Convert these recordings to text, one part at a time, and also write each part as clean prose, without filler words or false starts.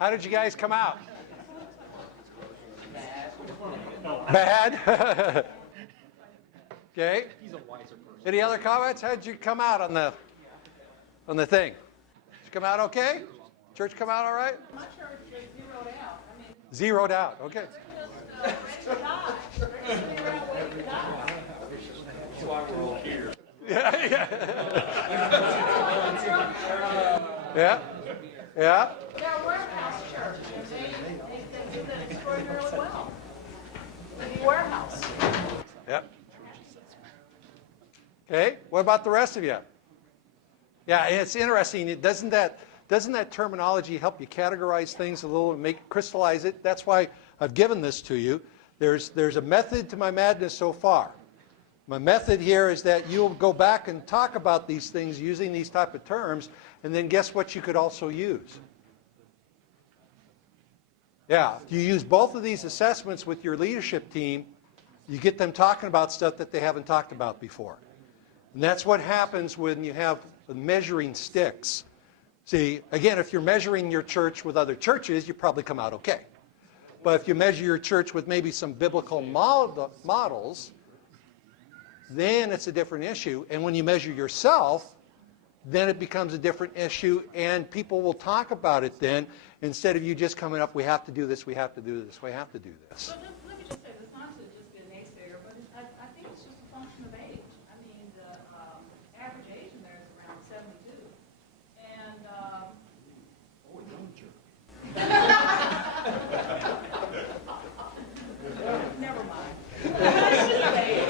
How did you guys come out? Bad? Okay. He's a wiser person. Any other comments? How did you come out on the thing? Did you come out okay? Church come out all right? My church is zeroed out. I mean, Zeroed out. Okay. ready to die. Ready to figure out ways to die. That's why we're all here. Yeah. Yeah. Yeah. They're a warehouse church, and they do that extraordinarily well. The warehouse. Yep. Okay. What about the rest of you? Yeah, and it's interesting. Doesn't that terminology help you categorize things a little and crystallize it? That's why I've given this to you. There's a method to my madness so far. My method here is that you'll go back and talk about these things using these type of terms, and then guess what you could also use? Yeah, if you use both of these assessments with your leadership team, you get them talking about stuff that they haven't talked about before. And that's what happens when you have measuring sticks. See, again, if you're measuring your church with other churches, you probably come out okay. But if you measure your church with maybe some biblical models, then it's a different issue. And when you measure yourself, then it becomes a different issue, and people will talk about it then, instead of you just coming up, we have to do this, we have to do this, we have to do this. But let me just say this, not to just be a naysayer, but I think it's just a function of age. I mean, the average age in there is around 72. And, never mind. It's just age.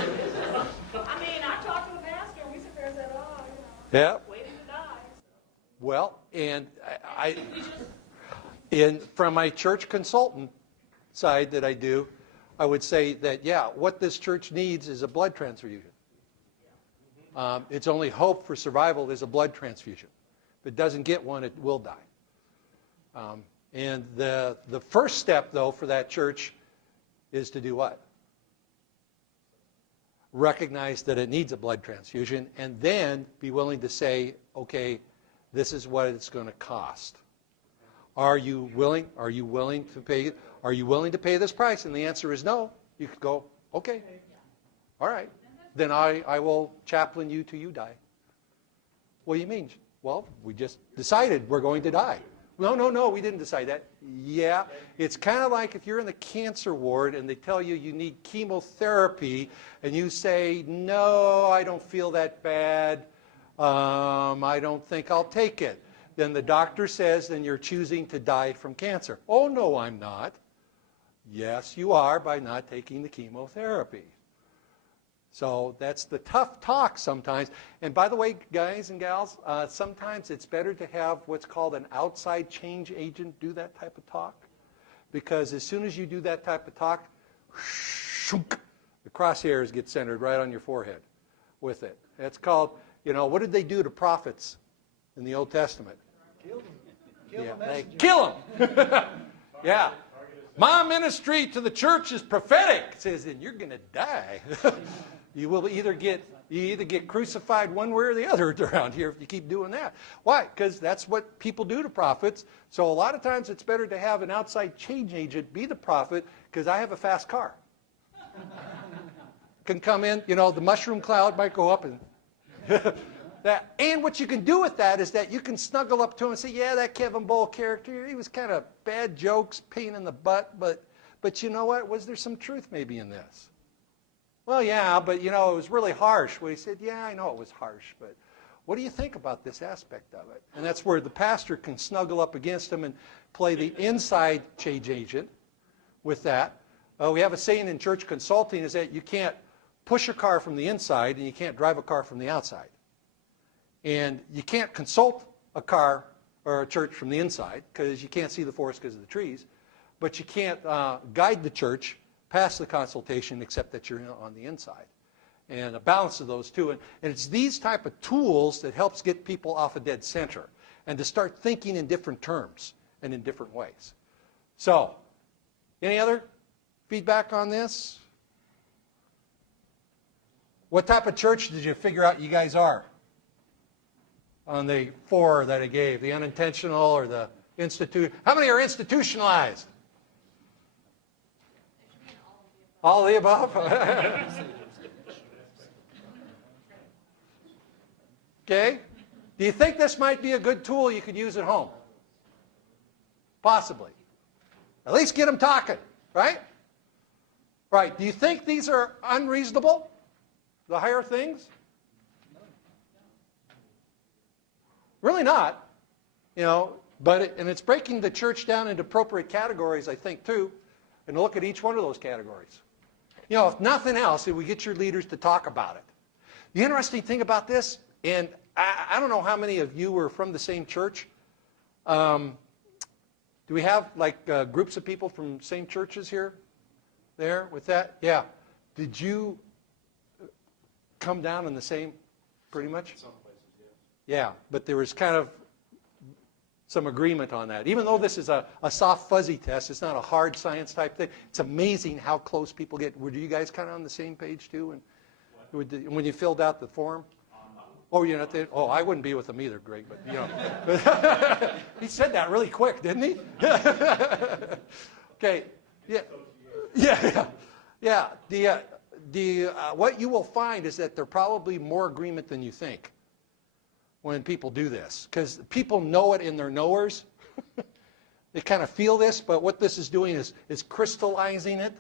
I mean, I talked to a pastor, and we sit there and said, oh, Yeah. waiting to die. Well, and from my church consultant side that I do, I would say that, yeah, what this church needs is a blood transfusion. Its only hope for survival is a blood transfusion. If it doesn't get one, it will die. And the first step, though, for that church is to do what? Recognize that it needs a blood transfusion, and then be willing to say, okay, this is what it's going to cost. Are you willing to pay this price? And the answer is no. You could go, okay, all right, then I will chaplain you till you die. What do you mean? Well, we just decided we're going to die. No, we didn't decide that. Yeah, it's kind of like if you're in the cancer ward and they tell you you need chemotherapy and you say, no, I don't feel that bad. I don't think I'll take it. Then the doctor says, then you're choosing to die from cancer. Oh, no, I'm not. Yes, you are by not taking the chemotherapy. So that's the tough talk sometimes. And by the way, guys and gals, sometimes it's better to have what's called an outside change agent do that type of talk. Because as soon as you do that type of talk, the crosshairs get centered right on your forehead with it. It's called, what did they do to prophets in the Old Testament? Kill them. They kill them. Yeah. My ministry to the church is prophetic. It says, then you're going to die. You will either get crucified one way or the other around here if you keep doing that. Why? Because that's what people do to prophets. So a lot of times it's better to have an outside change agent be the prophet, because I have a fast car. Can come in, the mushroom cloud might go up and that. And what you can do with that is that you can snuggle up to him and say, yeah, that Kevin Bull character, he was kind of bad jokes, pain in the butt, but you know what? Was there some truth maybe in this? Well, yeah, but it was really harsh. Well, he said, yeah, I know it was harsh, but what do you think about this aspect of it? And that's where the pastor can snuggle up against him and play the inside change agent with that. We have a saying in church consulting is that you can't push a car from the inside and you can't drive a car from the outside. And you can't consult a car or a church from the inside because you can't see the forest because of the trees. But you can't guide the church past the consultation except that you're on the inside. And a balance of those two. And it's these type of tools that helps get people off a dead center and to start thinking in different terms and in different ways. So, any other feedback on this? What type of church did you figure out you guys are? On the 4 that I gave, the unintentional or the How many are institutionalized? All of the above? Okay. Do you think this might be a good tool you could use at home? Possibly. At least get them talking, right? Right. Do you think these are unreasonable? The higher things? Really not. You know, and it's breaking the church down into appropriate categories, I think, too, and look at each one of those categories. You know, if nothing else, if we get your leaders to talk about it. The interesting thing about this, and I don't know how many of you were from the same church. Do we have like groups of people from same churches here? There with that? Yeah. Did you come down in the same, pretty much? Some places, Yeah, but there was kind of some agreement on that. Even though this is a soft, fuzzy test, it's not a hard science type thing. It's amazing how close people get. Were you guys kind of on the same page too? And when you filled out the form? Oh, you're not there? Oh, I wouldn't be with them either, Greg, but you know. He said that really quick, didn't he? Okay. Yeah. What you will find is that there's probably more agreement than you think when people do this, because people know it in their knowers. They kind of feel this, but what this is doing is crystallizing it.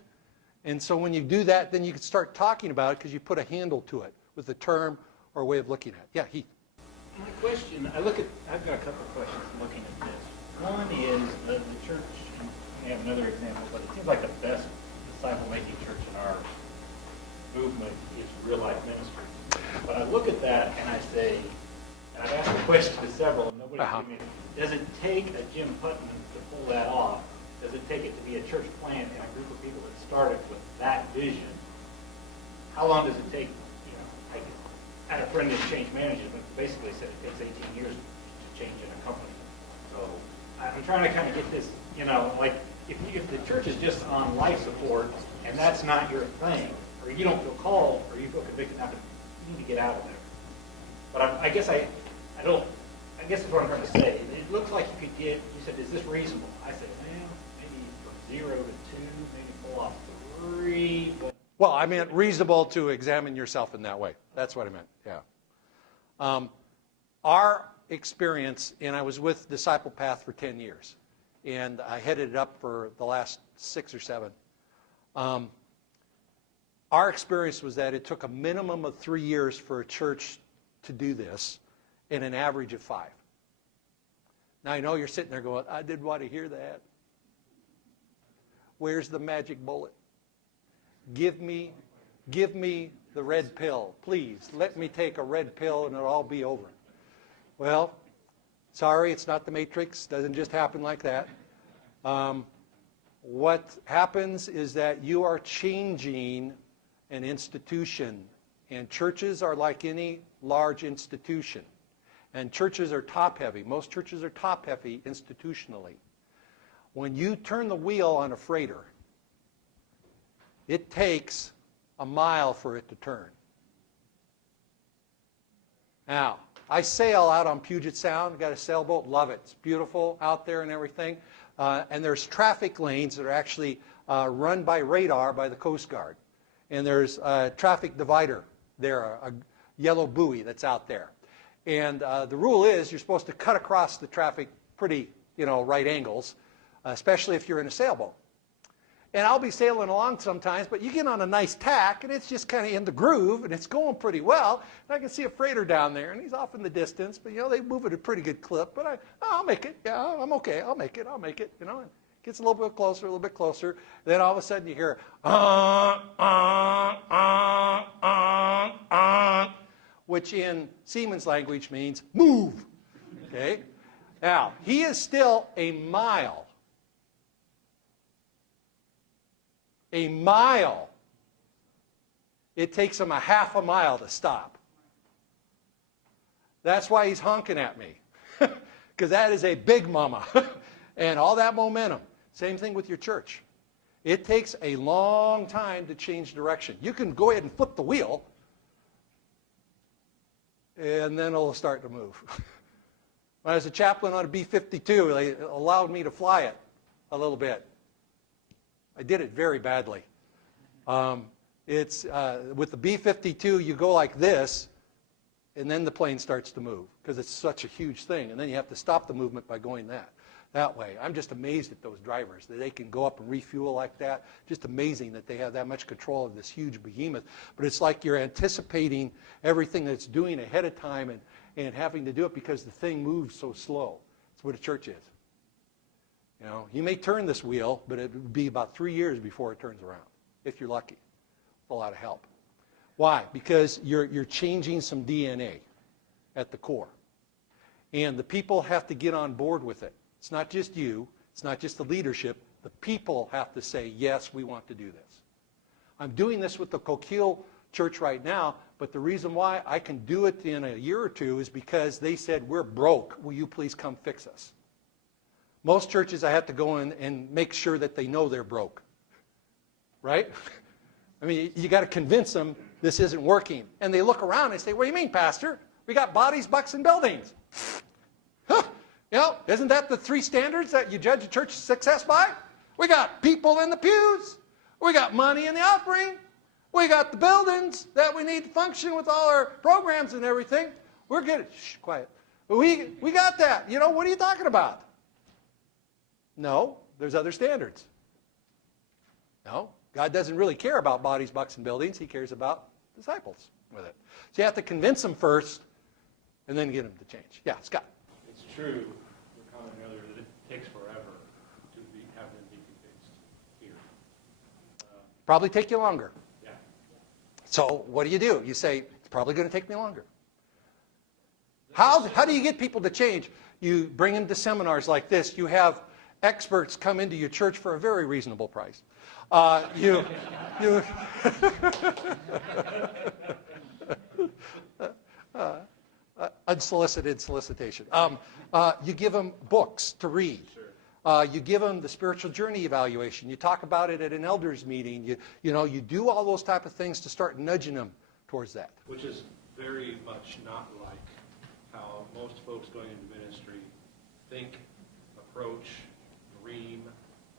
And so when you do that, then you can start talking about it because you put a handle to it with a term or a way of looking at it. Yeah, Heath. My question, I've got a couple of questions looking at this. One is the church, and I have another example, but it seems like the best disciple-making church in our movement is Real Life Ministry. But I look at that and I say, and I've asked the question to several, and nobody's giving me, does it take a Jim Putman to pull that off? Does it take it to be a church plant and a group of people that started with that vision? How long does it take? You know, I had a friend in change management, basically said it takes 18 years to change in a company. So I'm trying to kind of get this, you know, like if the church is just on life support and that's not your thing, or you don't feel called, or you feel convicted, now you need to get out of there. But I guess that's what I'm trying to say. It looks like you could get, you said, is this reasonable? I said, well, maybe from 0 to 2, maybe pull off 3. But Well, I meant reasonable to examine yourself in that way. That's what I meant, yeah. Our experience, and I was with Disciple Path for 10 years, and I headed it up for the last 6 or 7. Our experience was that it took a minimum of 3 years for a church to do this, and an average of 5. Now, I know you're sitting there going, I didn't want to hear that. Where's the magic bullet? Give me the red pill. Please, let me take a red pill and it'll all be over. Well, sorry, it's not the Matrix. Doesn't just happen like that. What happens is that you are changing an institution, and churches are like any large institution. And churches are top-heavy. Most churches are top-heavy institutionally. When you turn the wheel on a freighter, it takes a mile for it to turn. Now, I sail out on Puget Sound. Got a sailboat. Love it. It's beautiful out there and everything. And there's traffic lanes that are actually run by radar by the Coast Guard. And there's a traffic divider there, a yellow buoy that's out there. And the rule is you're supposed to cut across the traffic pretty, right angles, especially if you're in a sailboat. And I'll be sailing along sometimes, but you get on a nice tack, and it's just kind of in the groove, and it's going pretty well. And I can see a freighter down there, and he's off in the distance, but, they move at a pretty good clip. But I'll make it. Yeah, I'm okay. I'll make it. And it gets a little bit closer. Then all of a sudden you hear, which in Siemens language means move. Okay? Now, he is still a mile. A mile. It takes him a half a mile to stop. That's why he's honking at me. Because that is a big mama. And all that momentum. Same thing with your church. It takes a long time to change direction. You can go ahead and flip the wheel, and then it'll start to move. When I was a chaplain on a B-52, they allowed me to fly it a little bit. I did it very badly. With the B-52, you go like this, and then the plane starts to move because it's such a huge thing. And then you have to stop the movement by going that way. I'm just amazed at those drivers, that they can go up and refuel like that. Just amazing that they have that much control of this huge behemoth. But it's like you're anticipating everything that's doing ahead of time and having to do it because the thing moves so slow. That's what a church is. You know, you may turn this wheel, but it would be about 3 years before it turns around, if you're lucky. With a lot of help. Why? Because you're changing some DNA at the core. And the people have to get on board with it. It's not just you. It's not just the leadership. The people have to say, yes, we want to do this. I'm doing this with the Coquille Church right now, but the reason why I can do it in a year or two is because they said, we're broke. Will you please come fix us? Most churches, I have to go in and make sure that they know they're broke. Right? I mean, you got to convince them this isn't working. And they look around and say, what do you mean, Pastor? We got bodies, bucks, and buildings. Huh. You know, isn't that the 3 standards that you judge a church's success by? We got people in the pews. We got money in the offering. We got the buildings that we need to function with all our programs and everything. We're good. Shh, quiet. We got that. You know, what are you talking about? No, there's other standards. No. God doesn't really care about bodies, bucks, and buildings. He cares about disciples with it. So you have to convince them first and then get them to change. Yeah, Scott. It's true, your comment earlier, that it takes forever to have them be convinced here. Probably take you longer. Yeah. So what do? You say, it's probably going to take me longer. How do you get people to change? You bring them to seminars like this. You have experts come into your church for a very reasonable price. Unsolicited solicitation. You give them books to read. You give them the spiritual journey evaluation. You talk about it at an elders meeting. You do all those type of things to start nudging them towards that. Which is very much not like how most folks going into ministry think, approach, dream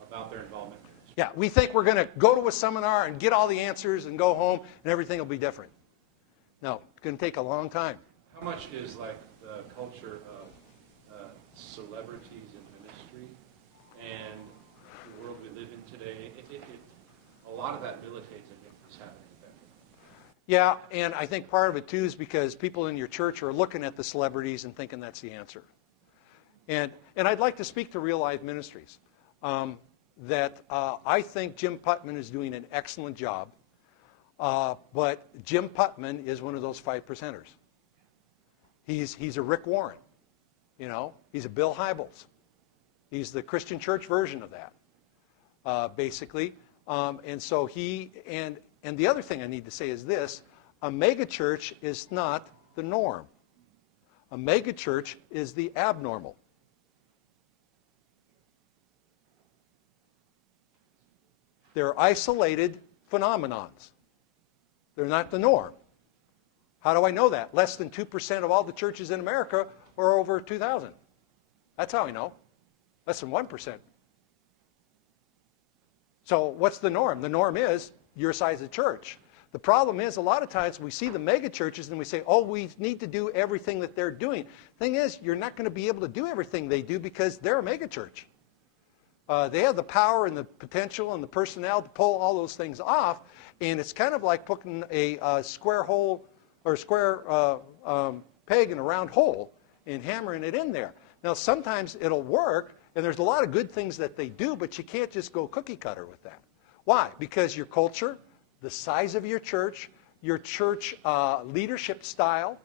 about their involvement. Yeah, we think we're going to go to a seminar and get all the answers and go home and everything will be different. No, it's going to take a long time. How much is like the culture of celebrities in ministry and the world we live in today? A lot of that militates against this happening. Yeah, and I think part of it too is because people in your church are looking at the celebrities and thinking that's the answer. And I'd like to speak to Real Life Ministries. I think Jim Putman is doing an excellent job, but Jim Putman is one of those 5%ers. He's a Rick Warren, he's a Bill Hybels. He's the Christian church version of that, basically. And so and the other thing I need to say is this: a mega church is not the norm. A mega church is the abnormal. They're isolated phenomenons. They're not the norm. How do I know that? Less than 2% of all the churches in America are over 2,000. That's how I know. Less than 1%. So what's the norm? The norm is your size of church. The problem is a lot of times we see the mega churches and we say, oh, we need to do everything that they're doing. Thing is, you're not going to be able to do everything they do because they're a mega church. They have the power and the potential and the personnel to pull all those things off, and it's kind of like putting a square hole or square peg in a round hole and hammering it in there. Now, sometimes it'll work, and there's a lot of good things that they do, but you can't just go cookie cutter with that. Why? Because your culture, the size of your church leadership style,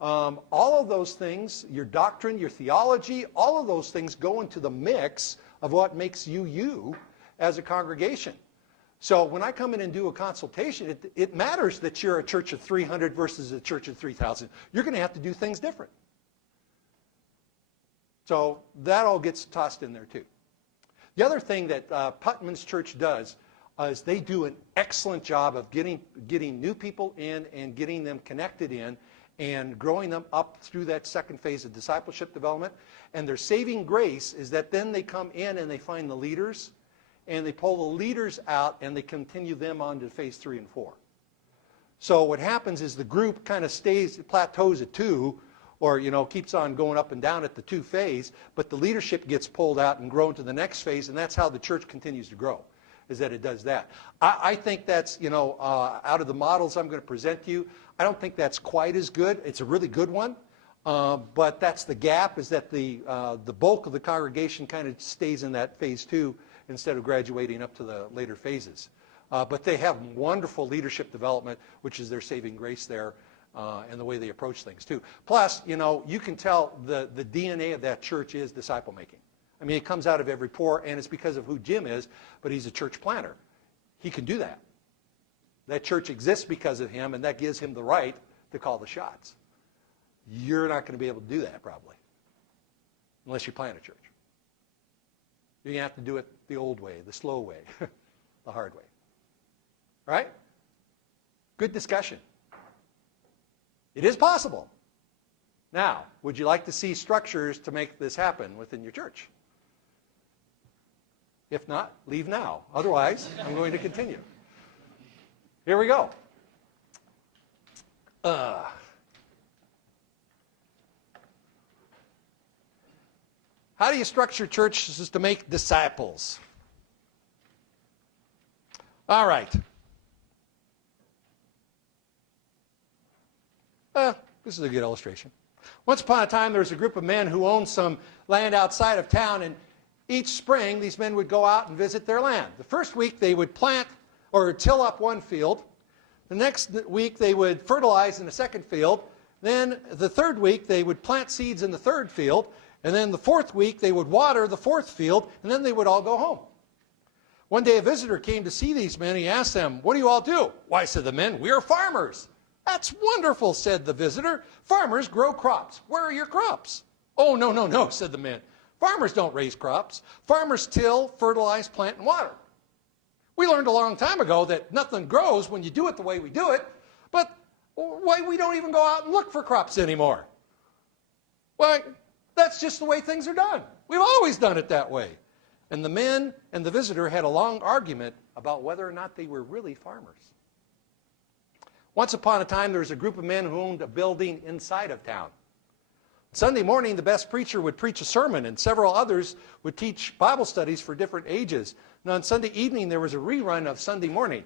all of those things, your doctrine, your theology, all of those things go into the mix of what makes you as a congregation. So when I come in and do a consultation, it matters that you're a church of 300 versus a church of 3,000. You're going to have to do things different. So that all gets tossed in there too. The other thing that Putman's church does is they do an excellent job of getting new people in and getting them connected in and growing them up through that second phase of discipleship development. And their saving grace is that then they come in and they find the leaders, and they pull the leaders out and they continue them on to phase 3 and 4. So what happens is the group kind of plateaus at 2, or keeps on going up and down at the 2 phase, but the leadership gets pulled out and grown to the next phase, and that's how the church continues to grow, is that it does that. I think that's, out of the models I'm going to present to you, I don't think that's quite as good. It's a really good one, but that's the gap, is that the bulk of the congregation kind of stays in that phase 2 instead of graduating up to the later phases. But they have wonderful leadership development, which is their saving grace there, and the way they approach things too. Plus, you can tell the DNA of that church is disciple making. I mean, it comes out of every pore, and it's because of who Jim is, but he's a church planter. He can do that. That church exists because of him, and that gives him the right to call the shots. You're not going to be able to do that, probably, unless you plant a church. You're going to have to do it the old way, the slow way, the hard way. Right? Good discussion. It is possible. Now, would you like to see structures to make this happen within your church? If not, leave now. Otherwise, I'm going to continue. Here we go. How do you structure churches to make disciples? All right. This is a good illustration. Once upon a time, there was a group of men who owned some land outside of town, and each spring, these men would go out and visit their land. The first week, they would plant or till up one field. The next week, they would fertilize in the second field. Then the third week, they would plant seeds in the third field. And then the fourth week, they would water the fourth field, and then they would all go home. One day, a visitor came to see these men. He asked them, "What do you all do?" "Why," said the men, "we are farmers." "That's wonderful," said the visitor. "Farmers grow crops. Where are your crops?" "Oh, no, no, no," said the men. "Farmers don't raise crops. Farmers till, fertilize, plant, and water. We learned a long time ago that nothing grows when you do it the way we do it, but why we don't even go out and look for crops anymore?" "Well, that's just the way things are done. We've always done it that way." And the men and the visitor had a long argument about whether or not they were really farmers. Once upon a time, there was a group of men who owned a building inside of town. Sunday morning, the best preacher would preach a sermon, and several others would teach Bible studies for different ages. And on Sunday evening, there was a rerun of Sunday morning.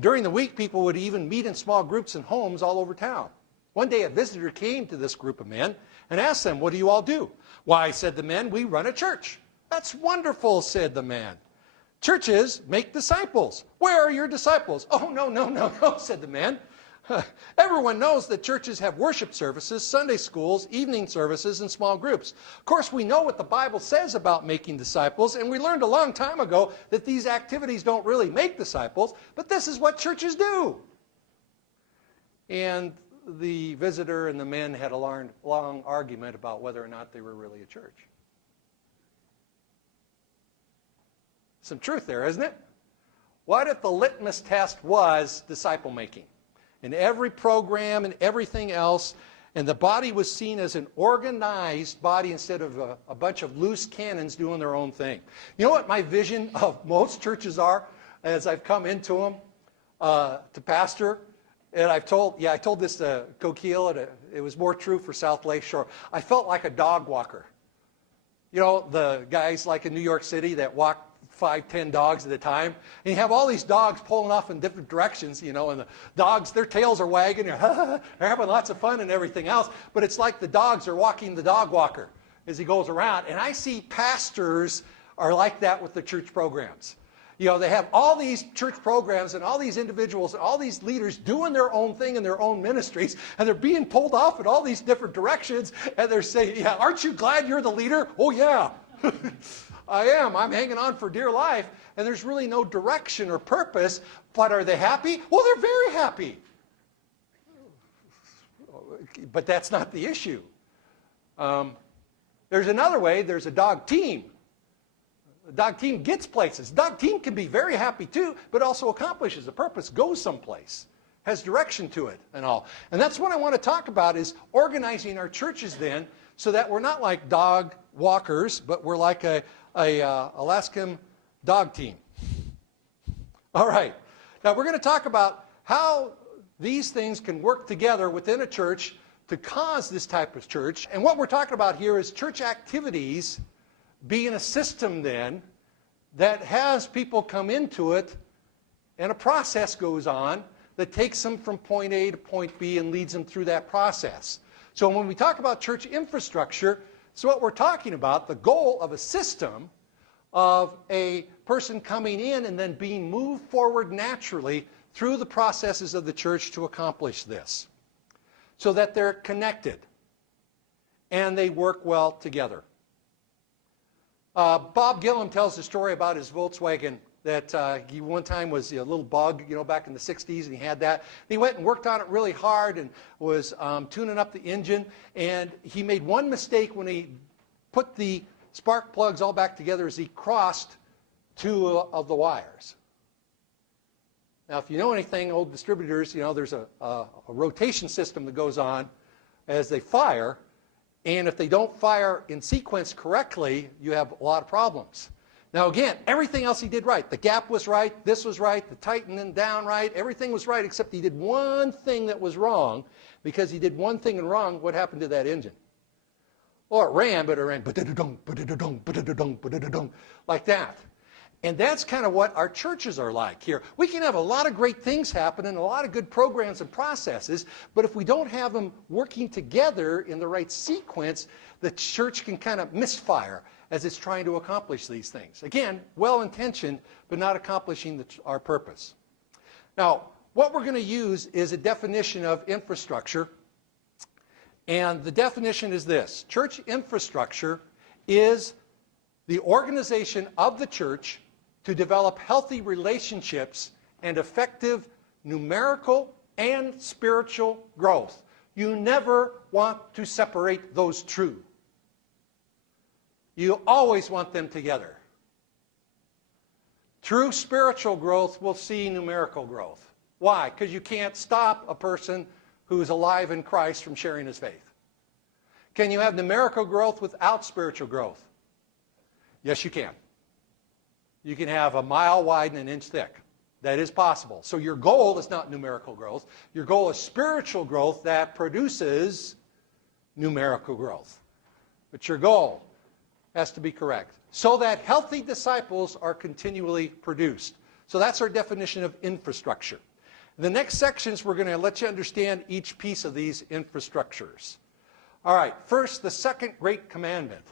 During the week, people would even meet in small groups in homes all over town. One day, a visitor came to this group of men and asked them, "What do you all do?" "Why," said the men, "we run a church." "That's wonderful," said the man. "Churches make disciples. Where are your disciples?" "Oh, no, no, no, no," said the man. "Everyone knows that churches have worship services, Sunday schools, evening services, and small groups. Of course, we know what the Bible says about making disciples, and we learned a long time ago that these activities don't really make disciples, but this is what churches do." And the visitor and the men had a long argument about whether or not they were really a church. Some truth there, isn't it? What if the litmus test was disciple making? In every program and everything else, and the body was seen as an organized body instead of a bunch of loose cannons doing their own thing. You know what my vision of most churches are as I've come into them to pastor? And I told this to Coquille, and it was more true for South Lake Shore. I felt like a dog walker. You know, the guys like in New York City that walk 5-10 dogs at a time. And you have all these dogs pulling off in different directions, and the dogs, their tails are wagging, they're having lots of fun and everything else, but it's like the dogs are walking the dog walker as he goes around. And I see pastors are like that with the church programs. They have all these church programs and all these individuals and all these leaders doing their own thing in their own ministries, and they're being pulled off in all these different directions, and they're saying, "Yeah, aren't you glad you're the leader?" "Oh, yeah." "I am. I'm hanging on for dear life." And there's really no direction or purpose. But are they happy? Well, they're very happy. But that's not the issue. There's another way. There's a dog team. The dog team gets places. The dog team can be very happy too, but also accomplishes a purpose, goes someplace. has direction to it and all. And that's what I want to talk about, is organizing our churches then so that we're not like dog walkers, but we're like a Alaskan dog team. All right. Now we're going to talk about how these things can work together within a church to cause this type of church. And what we're talking about here is church activities being a system then that has people come into it, and a process goes on that takes them from point A to point B and leads them through that process. So when we talk about church infrastructure, so what we're talking about, the goal of a system of a person coming in and then being moved forward naturally through the processes of the church to accomplish this, so that they're connected and they work well together. Bob Gillum tells the story about his Volkswagen that he one time was a little bug, back in the 60s, and he had that. He went and worked on it really hard and was tuning up the engine, and he made one mistake when he put the spark plugs all back together, as he crossed two of the wires. Now, if you know anything, old distributors, there's a rotation system that goes on as they fire, and if they don't fire in sequence correctly, you have a lot of problems. Now again, everything else he did right. The gap was right, this was right, the tightening down right, everything was right, except he did one thing that was wrong. Because he did one thing wrong, what happened to that engine? Well, it ran, but it ran like that. And that's kind of what our churches are like here. We can have a lot of great things happen and a lot of good programs and processes, but if we don't have them working together in the right sequence, the church can kind of misfire as it's trying to accomplish these things. Again, well-intentioned, but not accomplishing our purpose. Now, what we're going to use is a definition of infrastructure, and the definition is this: church infrastructure is the organization of the church to develop healthy relationships and effective numerical and spiritual growth. You never want to separate those two. You always want them together. True spiritual growth will see numerical growth. Why? Because you can't stop a person who is alive in Christ from sharing his faith. Can you have numerical growth without spiritual growth? Yes, you can. You can have a mile wide and an inch thick. That is possible. So your goal is not numerical growth. Your goal is spiritual growth that produces numerical growth. But your goal has to be correct, so that healthy disciples are continually produced. So that's our definition of infrastructure. In the next sections, we're going to let you understand each piece of these infrastructures. All right, first, the second great commandment.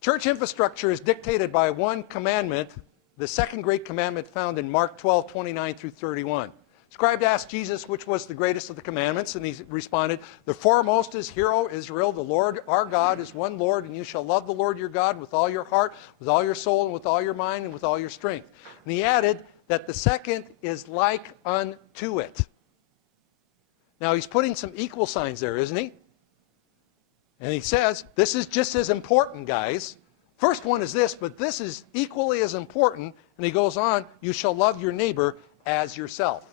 Church infrastructure is dictated by one commandment, the second great commandment found in Mark 12:29 through 31. Scribe asked Jesus which was the greatest of the commandments, and he responded, "The foremost is, Hear, O Israel, the Lord our God is one Lord, and you shall love the Lord your God with all your heart, with all your soul, and with all your mind, and with all your strength." And he added that the second is like unto it. Now he's putting some equal signs there, isn't he? And he says, this is just as important, guys. First one is this, but this is equally as important. And he goes on, you shall love your neighbor as yourself.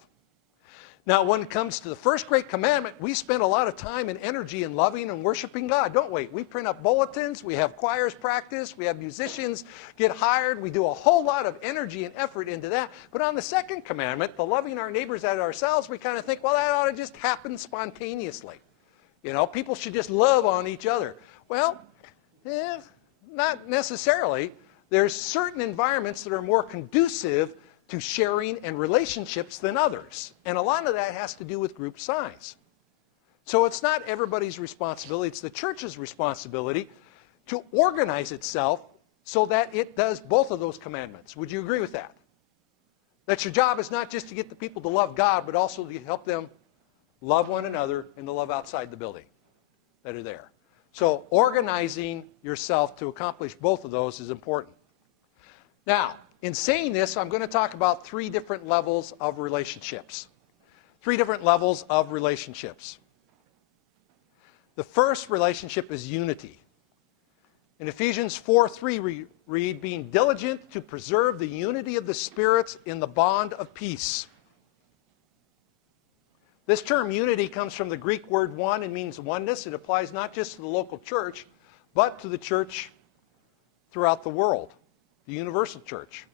Now, when it comes to the first great commandment, we spend a lot of time and energy in loving and worshiping God, don't we? We print up bulletins, we have choirs practice, we have musicians get hired, we do a whole lot of energy and effort into that. But on the second commandment, the loving our neighbors as ourselves, we kind of think, well, that ought to just happen spontaneously. People should just love on each other. Well, not necessarily. There's certain environments that are more conducive to sharing and relationships than others. And a lot of that has to do with group size. So it's not everybody's responsibility, it's the church's responsibility to organize itself so that it does both of those commandments. Would you agree with that? That your job is not just to get the people to love God, but also to help them love one another and to love outside the building that are there. So organizing yourself to accomplish both of those is important. Now, in saying this, I'm going to talk about three different levels of relationships. Three different levels of relationships. The first relationship is unity. In Ephesians 4:3 we read, being diligent to preserve the unity of the Spirit in the bond of peace. This term unity comes from the Greek word one and means oneness. It applies not just to the local church, but to the church throughout the world, the universal church.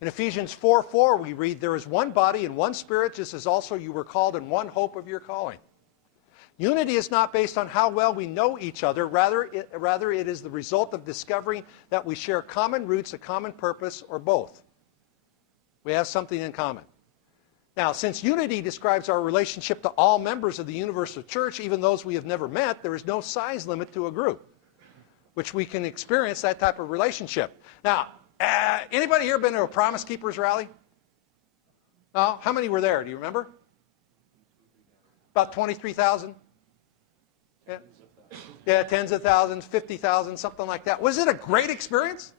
In Ephesians 4:4 we read, there is one body and one spirit, just as also you were called in one hope of your calling. Unity is not based on how well we know each other. Rather, it is the result of discovering that we share common roots, a common purpose, or both. We have something in common. Now, since unity describes our relationship to all members of the universal church, even those we have never met, there is no size limit to a group, which we can experience that type of relationship. Now, anybody here been to a Promise Keepers rally? No? How many were there? Do you remember? About 23,000? Yeah, tens of thousands, 50,000, something like that. Was it a great experience?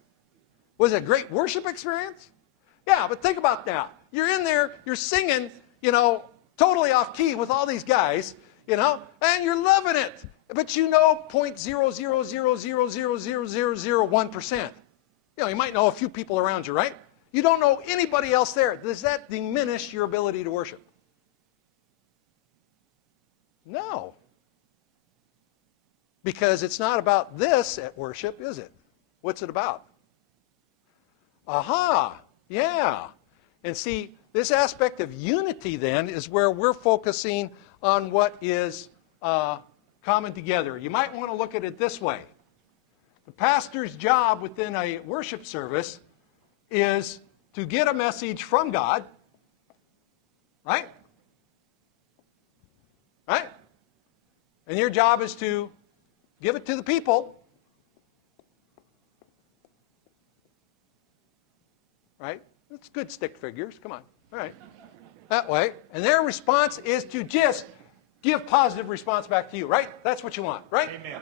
Was it a great worship experience? Yeah, but think about now. You're in there, you're singing, totally off key with all these guys, and you're loving it. But you know 0.000000001%. You might know a few people around you, right? You don't know anybody else there. Does that diminish your ability to worship? No. Because it's not about this at worship, is it? What's it about? Aha, yeah. And see, this aspect of unity then is where we're focusing on what is common together. You might want to look at it this way. The pastor's job within a worship service is to get a message from God, right? Right? And your job is to give it to the people, right? That's good stick figures. Come on. All right. That way. And their response is to just give positive response back to you, right? That's what you want, right? Amen.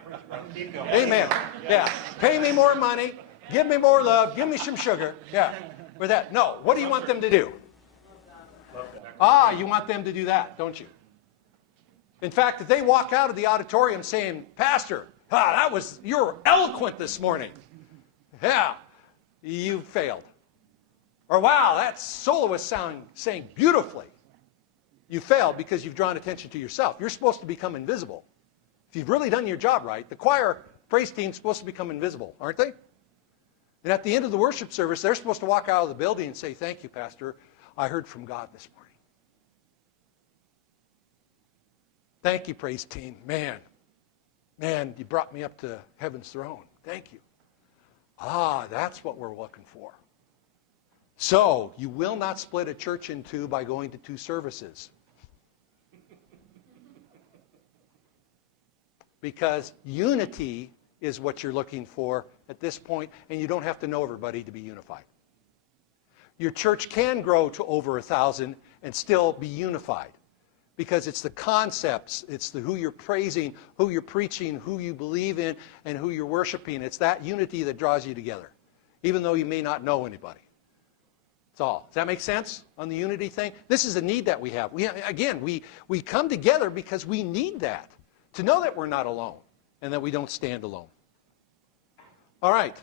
Keep going. Amen. Yeah. Pay me more money. Give me more love. Give me some sugar. Yeah. With that. No. What do you want them to do? You want them to do that, don't you? In fact, if they walk out of the auditorium saying, Pastor, you're eloquent this morning. Yeah. You failed. Or, wow, that soloist sang beautifully. You failed because you've drawn attention to yourself. You're supposed to become invisible. If you've really done your job right, the choir praise team's supposed to become invisible, aren't they? And at the end of the worship service, they're supposed to walk out of the building and say, thank you, Pastor. I heard from God this morning. Thank you, praise team. Man, you brought me up to heaven's throne. Thank you. That's what we're looking for. So, you will not split a church in two by going to two services. Because unity is what you're looking for at this point, and you don't have to know everybody to be unified. Your church can grow to over 1,000 and still be unified. Because it's the concepts, it's who you're praising, who you're preaching, who you believe in, and who you're worshiping. It's that unity that draws you together, even though you may not know anybody. That's all. Does that make sense on the unity thing? This is a need that we have. We come together because we need that, to know that we're not alone and that we don't stand alone. All right.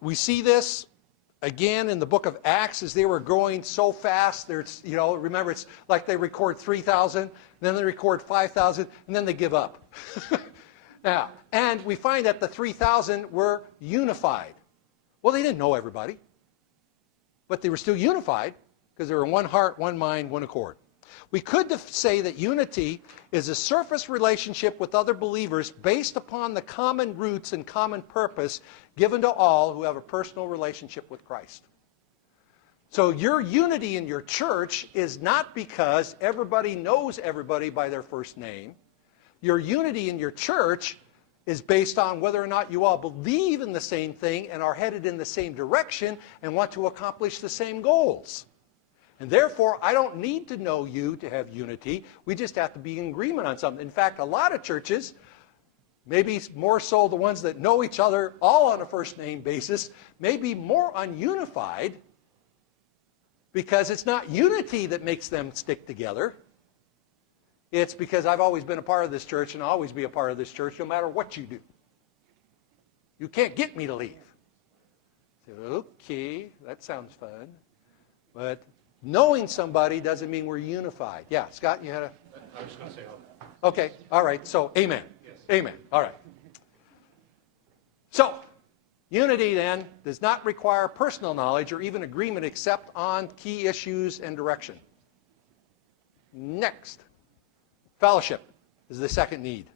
We see this again in the book of Acts as they were growing so fast. Remember, it's like they record 3,000, then they record 5,000, and then they give up. Now, and we find that the 3,000 were unified. Well, they didn't know everybody, but they were still unified because they were in one heart, one mind, one accord. We could say that unity is a surface relationship with other believers based upon the common roots and common purpose given to all who have a personal relationship with Christ. So your unity in your church is not because everybody knows everybody by their first name. Your unity in your church is based on whether or not you all believe in the same thing and are headed in the same direction and want to accomplish the same goals. And therefore, I don't need to know you to have unity. We just have to be in agreement on something. In fact, a lot of churches, maybe more so the ones that know each other all on a first name basis, may be more ununified because it's not unity that makes them stick together. It's because I've always been a part of this church and I'll always be a part of this church no matter what you do. You can't get me to leave. Okay, that sounds fun. But Knowing somebody doesn't mean we're unified. Yeah, Scott, you had a... I was just going to say, Okay, all right, so amen. Yes. Amen, all right. So, unity then does not require personal knowledge or even agreement except on key issues and direction. Next, fellowship is the second need.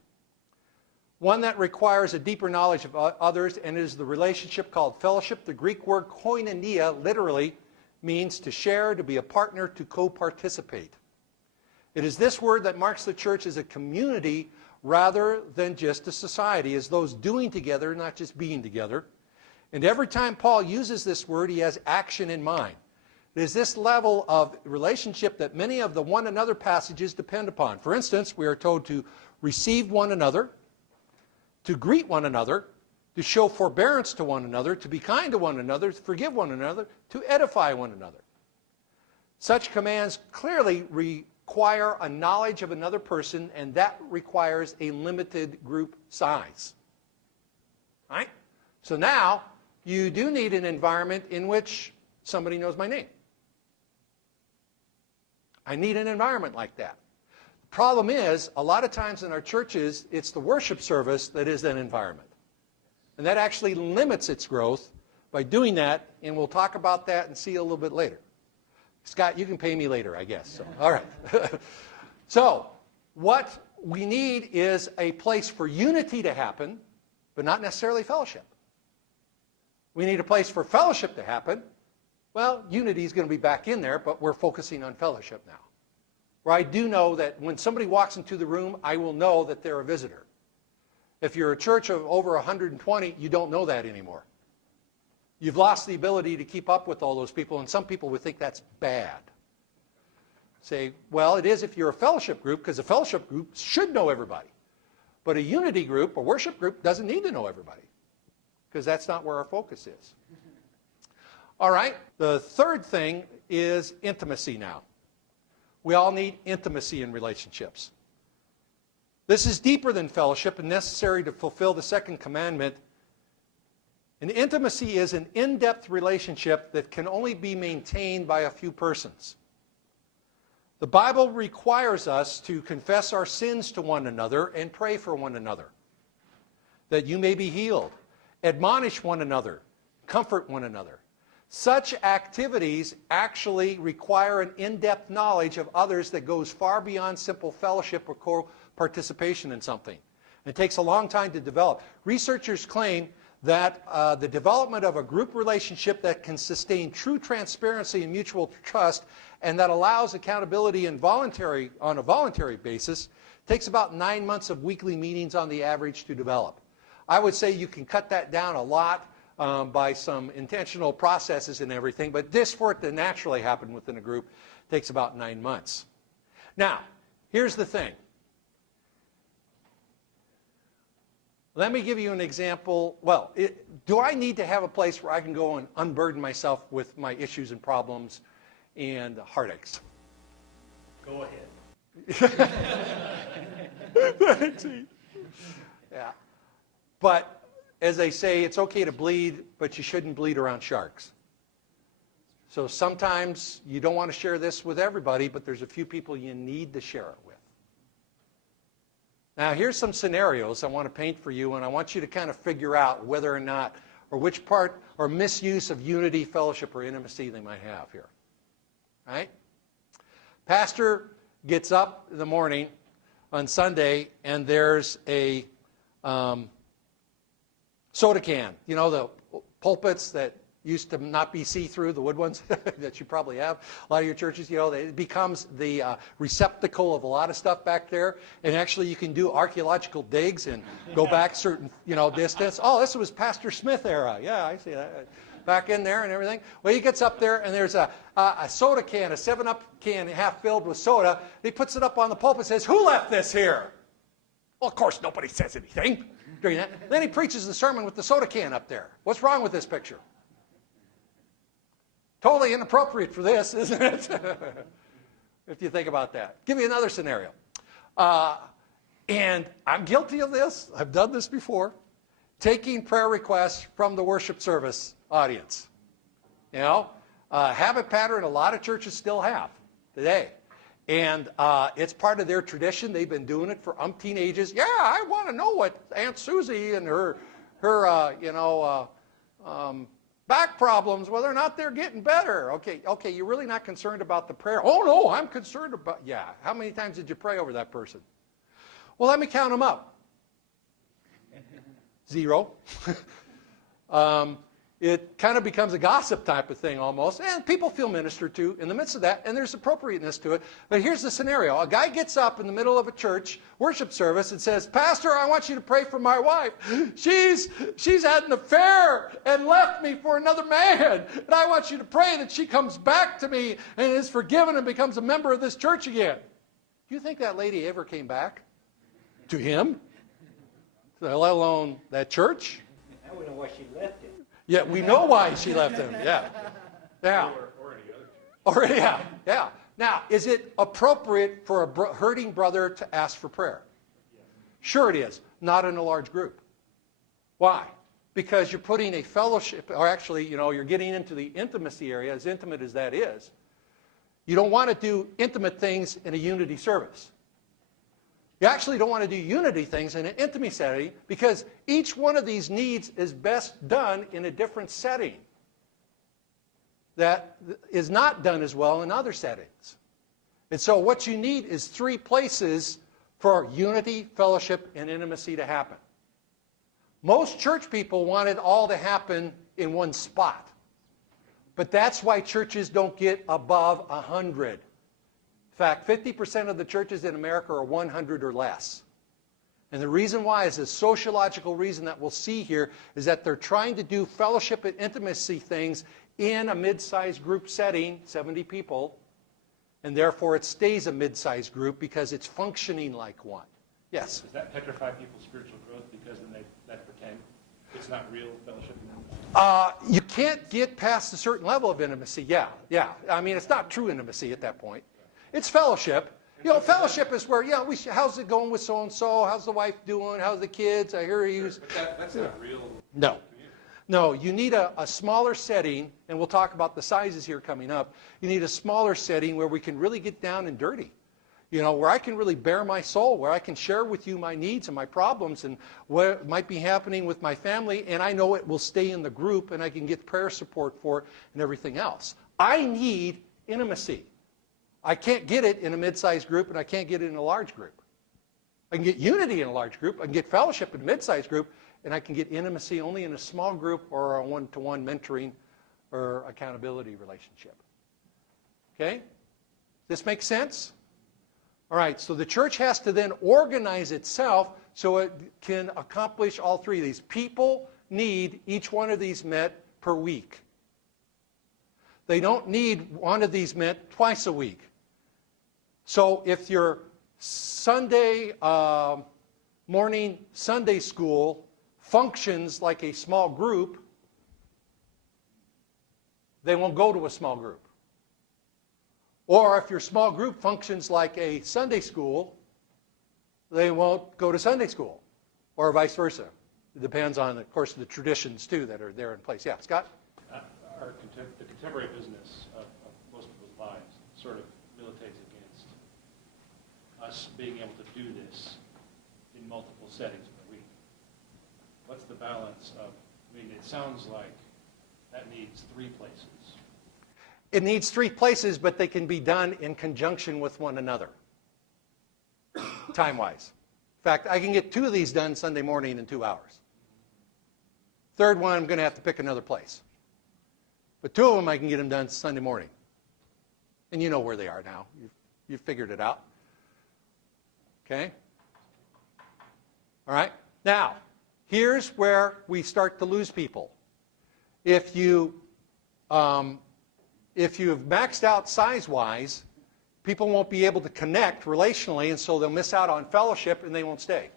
One that requires a deeper knowledge of others and is the relationship called fellowship. The Greek word koinonia literally means to share, to be a partner, to co-participate. It is this word that marks the church as a community rather than just a society, as those doing together, not just being together. And every time Paul uses this word, he has action in mind. It is this level of relationship that many of the one another passages depend upon. For instance, we are told to receive one another, to greet one another, to show forbearance to one another, to be kind to one another, to forgive one another, to edify one another. Such commands clearly require a knowledge of another person, and that requires a limited group size. All right? So now, you do need an environment in which somebody knows my name. I need an environment like that. The problem is, a lot of times in our churches, it's the worship service that is that environment. And that actually limits its growth by doing that, and we'll talk about that and see a little bit later. Scott, you can pay me later, I guess. So, all right. So, what we need is a place for unity to happen, but not necessarily fellowship. We need a place for fellowship to happen. Well, unity is going to be back in there, but we're focusing on fellowship now. Where I do know that when somebody walks into the room, I will know that they're a visitor. If you're a church of over 120, you don't know that anymore. You've lost the ability to keep up with all those people, and some people would think that's bad. Say, well, it is if you're a fellowship group, because a fellowship group should know everybody. But a unity group, a worship group, doesn't need to know everybody, because that's not where our focus is. All right, the third thing is intimacy now. We all need intimacy in relationships. This is deeper than fellowship and necessary to fulfill the second commandment. And intimacy is an in-depth relationship that can only be maintained by a few persons. The Bible requires us to confess our sins to one another and pray for one another, that you may be healed, admonish one another, comfort one another. Such activities actually require an in-depth knowledge of others that goes far beyond simple fellowship or co-participation in something. It takes a long time to develop. Researchers claim that the development of a group relationship that can sustain true transparency and mutual trust and that allows accountability and on a voluntary basis takes about 9 months of weekly meetings on the average to develop. I would say you can cut that down a lot by some intentional processes and everything, but this, for it to naturally happen within a group, takes about 9 months. Now, here's the thing. Let me give you an example. Well, do I need to have a place where I can go and unburden myself with my issues and problems and heartaches? Go ahead. Yeah. But as they say, it's okay to bleed, but you shouldn't bleed around sharks. So sometimes you don't want to share this with everybody, but there's a few people you need to share it with. Now, here's some scenarios I want to paint for you, and I want you to kind of figure out whether or not, or which part or misuse of unity, fellowship, or intimacy they might have here. All right? Pastor gets up in the morning on Sunday, and there's a soda can. You know, the pulpits that used to not be see-through, the wood ones that you probably have. A lot of your churches, you know, it becomes the receptacle of a lot of stuff back there. And actually you can do archaeological digs and go back certain, distance. Oh, this was Pastor Smith era. Yeah, I see that. Back in there and everything. Well, he gets up there and there's a soda can, a 7-Up can half filled with soda. He puts it up on the pulpit and says, "Who left this here?" Well, of course, nobody says anything during that. Then he preaches the sermon with the soda can up there. What's wrong with this picture? Totally inappropriate for this, isn't it? If you think about that. Give me another scenario. And I'm guilty of this. I've done this before. Taking prayer requests from the worship service audience. habit pattern a lot of churches still have today. And it's part of their tradition. They've been doing it for umpteen ages. Yeah, I want to know what Aunt Susie and her back problems, whether or not they're getting better. Okay, you're really not concerned about the prayer. Oh, no, I'm concerned about, yeah. How many times did you pray over that person? Well, let me count them up. 0. It kind of becomes a gossip type of thing almost, and people feel ministered to in the midst of that, and there's appropriateness to it. But here's the scenario. A guy gets up in the middle of a church worship service and says, Pastor, I want you to pray for my wife. She's had an affair and left me for another man, and I want you to pray that she comes back to me and is forgiven and becomes a member of this church again. Do you think that lady ever came back to him, let alone that church? I wouldn't know why she left him. Yeah, we know why she left him. Yeah. Or any other church. Yeah. Now, is it appropriate for a hurting brother to ask for prayer? Sure it is. Not in a large group. Why? Because you're putting a fellowship, or actually, you're getting into the intimacy area, as intimate as that is. You don't want to do intimate things in a unity service. You actually don't want to do unity things in an intimacy setting because each one of these needs is best done in a different setting that is not done as well in other settings. And so what you need is 3 places for unity, fellowship, and intimacy to happen. Most church people want it all to happen in one spot. But that's why churches don't get above 100. In fact, 50% of the churches in America are 100 or less. And the reason why is a sociological reason that we'll see here is that they're trying to do fellowship and intimacy things in a mid-sized group setting, 70 people, and therefore it stays a mid-sized group because it's functioning like one. Yes? Does that petrify people's spiritual growth because then they let pretend it's not real fellowship? You can't get past a certain level of intimacy. Yeah. I mean, it's not true intimacy at that point. It's fellowship. Fellowship is where, how's it going with so-and-so? How's the wife doing? How's the kids? I hear you. But that's not real. No, you need a smaller setting, and we'll talk about the sizes here coming up. You need a smaller setting where we can really get down and dirty. Where I can really bare my soul, where I can share with you my needs and my problems and what might be happening with my family, and I know it will stay in the group, and I can get prayer support for it and everything else. I need intimacy. I can't get it in a mid-sized group, and I can't get it in a large group. I can get unity in a large group, I can get fellowship in a mid-sized group, and I can get intimacy only in a small group or a one-to-one mentoring or accountability relationship. Okay? This makes sense? All right, so the church has to then organize itself so it can accomplish all 3 of these. People need each one of these met per week. They don't need one of these met twice a week. So if your Sunday morning Sunday school functions like a small group, they won't go to a small group. Or if your small group functions like a Sunday school, they won't go to Sunday school, or vice versa. It depends on, of course, the traditions, too, that are there in place. Yeah, Scott? The contemporary business of most people's lives sort of militates against us being able to do this in multiple settings in a week. What's the balance of, it sounds like that needs 3 places. It needs 3 places, but they can be done in conjunction with one another, time-wise. In fact, I can get 2 of these done Sunday morning in 2 hours. Third one, I'm going to have to pick another place. But 2 of them, I can get them done Sunday morning. And you know where they are now. You've figured it out. Okay? All right? Now, here's where we start to lose people. If you've maxed out size-wise, people won't be able to connect relationally, and so they'll miss out on fellowship and they won't stay.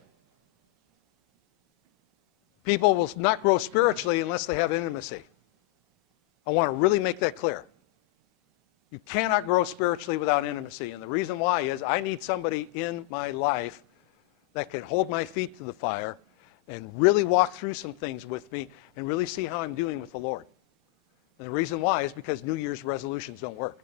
People will not grow spiritually unless they have intimacy. I want to really make that clear. You cannot grow spiritually without intimacy, and the reason why is I need somebody in my life that can hold my feet to the fire and really walk through some things with me and really see how I'm doing with the Lord. And the reason why is because New Year's resolutions don't work.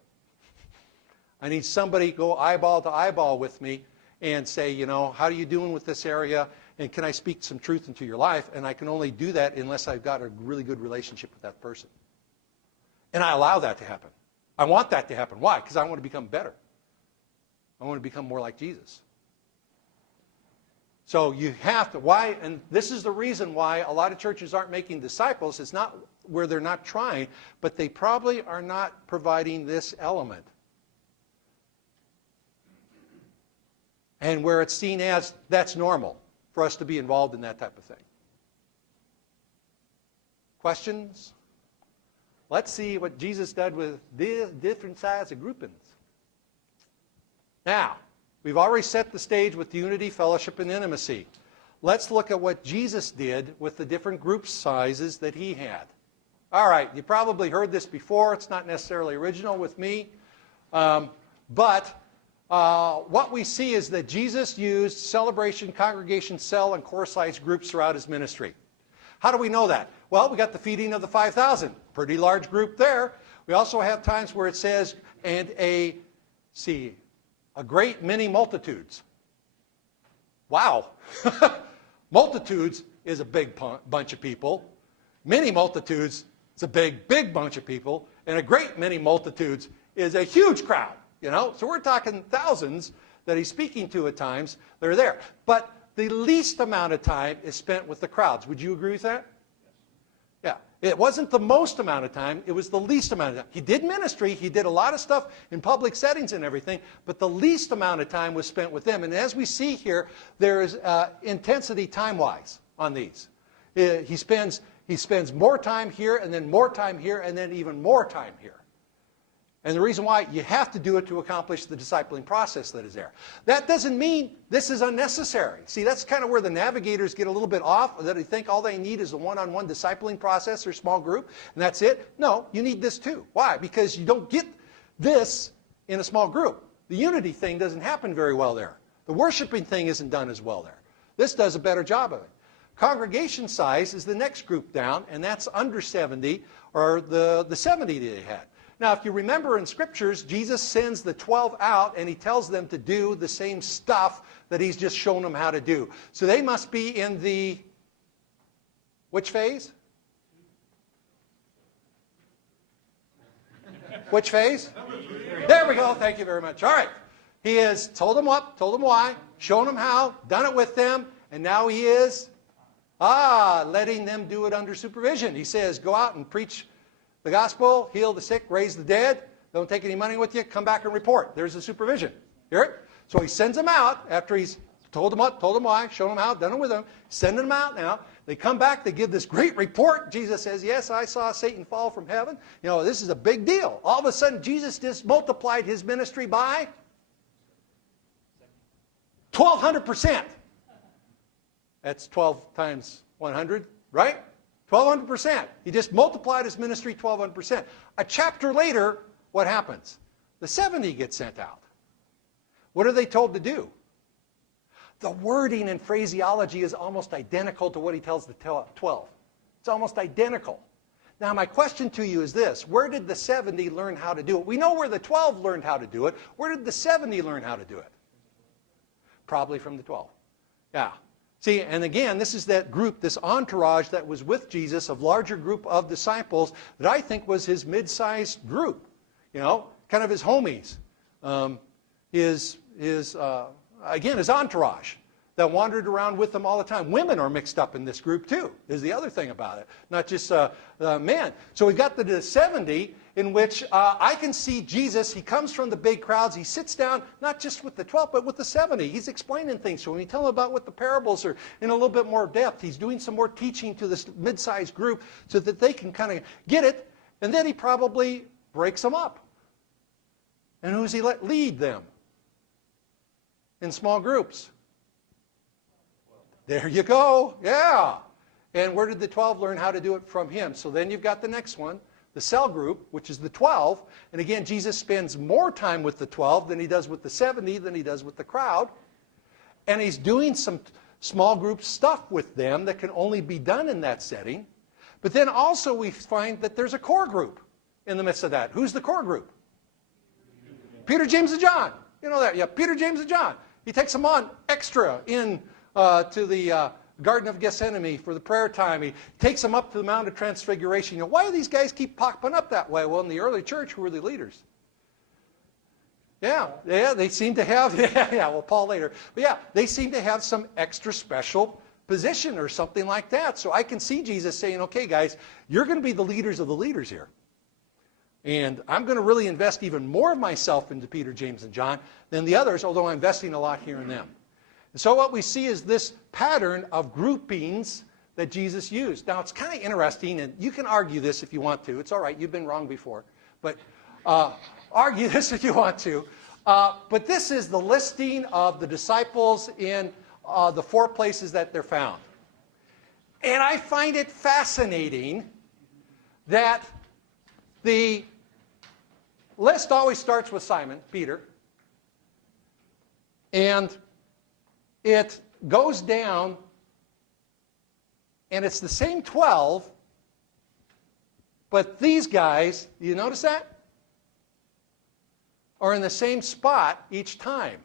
I need somebody to go eyeball to eyeball with me and say, you know, how are you doing with this area? And can I speak some truth into your life? And I can only do that unless I've got a really good relationship with that person. And I allow that to happen. I want that to happen. Why? Because I want to become better. I want to become more like Jesus. So you have to, why, and this is the reason why a lot of churches aren't making disciples. It's not where they're not trying, but they probably are not providing this element. And where it's seen as that's normal for us to be involved in that type of thing. Questions? Let's see what Jesus did with different size of groupings. Now, we've already set the stage with unity, fellowship, and intimacy. Let's look at what Jesus did with the different group sizes that he had. All right, you probably heard this before. It's not necessarily original with me. But what we see is that Jesus used celebration, congregation, cell, and core size groups throughout his ministry. How do we know that? Well, we got the feeding of the 5,000. Pretty large group there. We also have times where it says, and a great many multitudes. Wow. Multitudes is a big bunch of people. Many multitudes is a big, big bunch of people. And a great many multitudes is a huge crowd. You know, so we're talking thousands that he's speaking to at times that are there. But the least amount of time is spent with the crowds. Would you agree with that? Yeah. It wasn't the most amount of time. It was the least amount of time. He did ministry. He did a lot of stuff in public settings and everything. But the least amount of time was spent with them. And as we see here, there is intensity time-wise on these. He spends more time here and then more time here and then even more time here. And the reason why, you have to do it to accomplish the discipling process that is there. That doesn't mean this is unnecessary. See, that's kind of where the navigators get a little bit off, that they think all they need is a one-on-one discipling process or small group, and that's it. No, you need this too. Why? Because you don't get this in a small group. The unity thing doesn't happen very well there. The worshiping thing isn't done as well there. This does a better job of it. Congregation size is the next group down, and that's under 70, or the 70 that they had. Now, if you remember in Scriptures, Jesus sends the 12 out, and he tells them to do the same stuff that he's just shown them how to do. So they must be in the, which phase? Which phase? There we go. Thank you very much. All right. He has told them what, told them why, shown them how, done it with them, and now he is letting them do it under supervision. He says, go out and preach the gospel, heal the sick, raise the dead. Don't take any money with you. Come back and report. There's the supervision. Hear it? So he sends them out after he's told them what, told them why, shown them how, done it with them. Sending them out now. They come back. They give this great report. Jesus says, yes, I saw Satan fall from heaven. You know, this is a big deal. All of a sudden, Jesus just multiplied his ministry by 1,200%. That's 12 times 100, right? 1,200%. He just multiplied his ministry 1,200%. A chapter later, what happens? The 70 get sent out. What are they told to do? The wording and phraseology is almost identical to what he tells the 12. It's almost identical. Now, my question to you is this. Where did the 70 learn how to do it? We know where the 12 learned how to do it. Where did the 70 learn how to do it? Probably from the 12. Yeah. See, and again, this is that group, this entourage that was with Jesus, a larger group of disciples that I think was his mid-sized group. You know, kind of his homies. Again, his entourage that wandered around with him all the time. Women are mixed up in this group too, is the other thing about it. Not just men. So we've got the 70 in which I can see Jesus. He comes from the big crowds. He sits down, not just with the 12, but with the 70. He's explaining things to them. He tells them about what the parables are in a little bit more depth. He's doing some more teaching to this mid-sized group so that they can kind of get it. And then he probably breaks them up. And who's he let lead them? In small groups. There you go. Yeah. And where did the 12 learn how to do it? From him. So then you've got the next one, the cell group, which is the 12. And again, Jesus spends more time with the 12 than he does with the 70, than he does with the crowd. And he's doing some small group stuff with them that can only be done in that setting. But then also we find that there's a core group in the midst of that. Who's the core group? Peter, James, and John. You know that? Yeah, Peter, James, and John. He takes them on extra in to the Garden of Gethsemane for the prayer time. He takes them up to the Mount of Transfiguration. You know, why do these guys keep popping up that way? Well, in the early church, who were the leaders? Yeah, they seem to have, well, Paul later. But yeah, they seem to have some extra special position or something like that. So I can see Jesus saying, okay, guys, you're going to be the leaders of the leaders here. And I'm going to really invest even more of myself into Peter, James, and John than the others, although I'm investing a lot here in them. And so what we see is this pattern of groupings that Jesus used. Now, it's kind of interesting, and you can argue this if you want to. It's all right. You've been wrong before. But argue this if you want to. But this is the listing of the disciples in the 4 places that they're found. And I find it fascinating that the list always starts with Simon, Peter, and it goes down, and it's the same 12, but these guys, you notice that? Are in the same spot each time.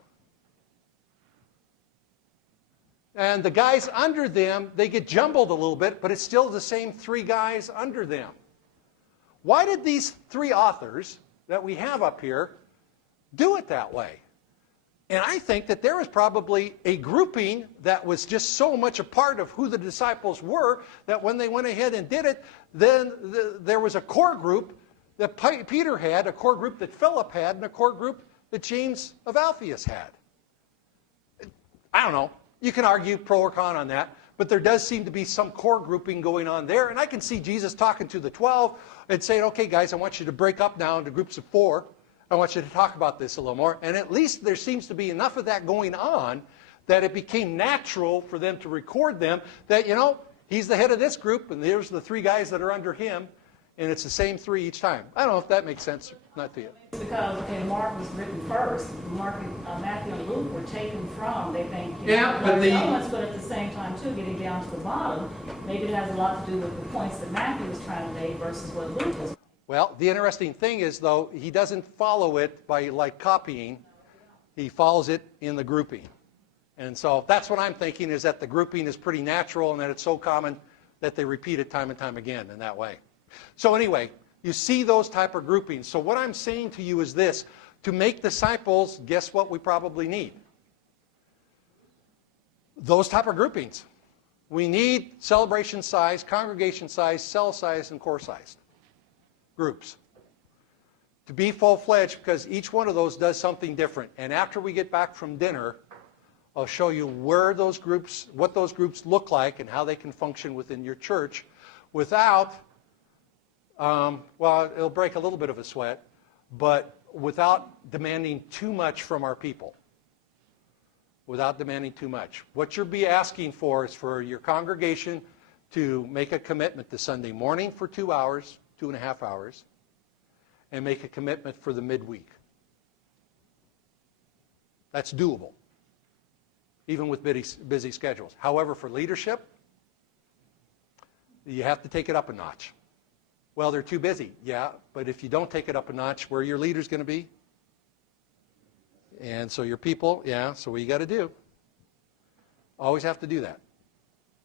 And the guys under them, they get jumbled a little bit, but it's still the same 3 guys under them. Why did these 3 authors that we have up here do it that way? And I think that there was probably a grouping that was just so much a part of who the disciples were that when they went ahead and did it, then there was a core group that Peter had, a core group that Philip had, and a core group that James of Alphaeus had. I don't know. You can argue pro or con on that, but there does seem to be some core grouping going on there. And I can see Jesus talking to the 12 and saying, okay, guys, I want you to break up now into groups of 4. I want you to talk about this a little more. And at least there seems to be enough of that going on that it became natural for them to record them that, you know, he's the head of this group, and there's the 3 guys that are under him, and it's the same 3 each time. I don't know if that makes sense or not to you. Because, okay, Mark was written first. Mark, Matthew, and Luke were taken from, they think, but the elements, but at the same time, too, getting down to the bottom, maybe it has a lot to do with the points that Matthew was trying to make versus what Luke was. Well, the interesting thing is, though, he doesn't follow it by, like, copying. He follows it in the grouping. And so that's what I'm thinking, is that the grouping is pretty natural and that it's so common that they repeat it time and time again in that way. So anyway, you see those type of groupings. So what I'm saying to you is this. To make disciples, guess what we probably need? Those type of groupings. We need celebration size, congregation size, cell size, and core size groups to be full-fledged, because each one of those does something different. And after we get back from dinner, I'll show you where those groups, what those groups look like and how they can function within your church without, well, it'll break a little bit of a sweat, but without demanding too much from our people. Without demanding too much. What you'll be asking for is for your congregation to make a commitment to Sunday morning for 2 hours, 2.5 hours, and make a commitment for the midweek. That's doable, even with busy schedules. However, for leadership, you have to take it up a notch. Well, they're too busy. Yeah, but if you don't take it up a notch, where are your leaders going to be? And so your people, yeah, so what you got to do? Always have to do that.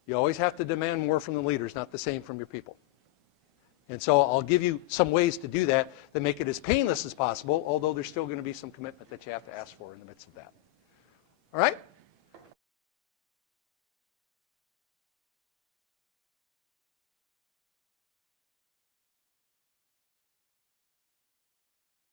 You always have to demand more from the leaders, not the same from your people. And so I'll give you some ways to do that that make it as painless as possible, although there's still going to be some commitment that you have to ask for in the midst of that. All right?